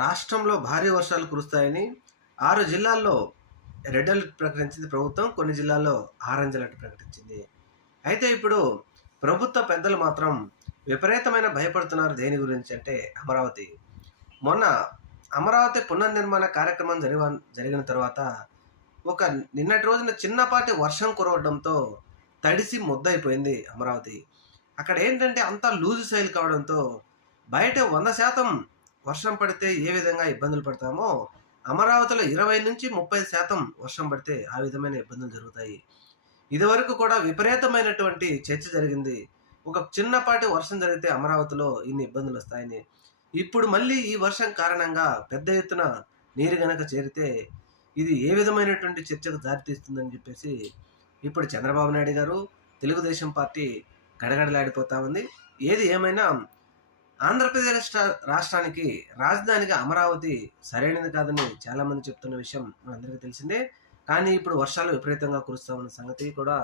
రాష్ట్రంలో భారీ వర్షాలు కురుస్తాయని 6 జిల్లాల్లో రెడ్ అలర్ట్ ప్రకటించింది ప్రభుత్వం. కొన్ని జిల్లాల్లో ఆరెంజ్ అలర్ట్ ప్రకటించింది. అయితే ఇప్పుడు ప్రభుత్వ పెద్దలు మాత్రం విపరీతమైన భయపడుతున్నారు. దేని గురించి అంటే అమరావతి. మొన్న అమరావతి పునర్నిర్మాణ కార్యక్రమం జరిగిన తర్వాత ఒక నిన్నటి రోజున చిన్నపాటి వర్షం కురవడంతో తడిసి ముద్దయిపోయింది అమరావతి. అక్కడ ఏంటంటే అంతా లూజు సైల్ కావడంతో బయట 100% వర్షం పడితే ఏ విధంగా ఇబ్బందులు పడతామో అమరావతిలో 20-30% వర్షం పడితే ఆ విధమైన ఇబ్బందులు జరుగుతాయి. ఇదివరకు కూడా విపరీతమైనటువంటి చర్చ జరిగింది. ఒక చిన్నపాటి వర్షం జరిగితే అమరావతిలో ఇన్ని ఇబ్బందులు వస్తాయని. ఇప్పుడు మళ్ళీ ఈ వర్షం కారణంగా పెద్ద ఎత్తున నీరు గనక చేరితే ఇది ఏ విధమైనటువంటి చర్చకు దారితీస్తుందని చెప్పేసి ఇప్పుడు చంద్రబాబు నాయుడు గారు, తెలుగుదేశం పార్టీ గడగడలాడిపోతా ఉంది. ఏది ఏమైనా ఆంధ్రప్రదేశ్ రాష్ట్రానికి రాజధానిగా అమరావతి సరైనది కాదని చాలామంది చెప్తున్న విషయం మనందరికీ తెలిసిందే. కానీ ఇప్పుడు వర్షాలు విపరీతంగా కురుస్తా ఉన్న సంగతి కూడా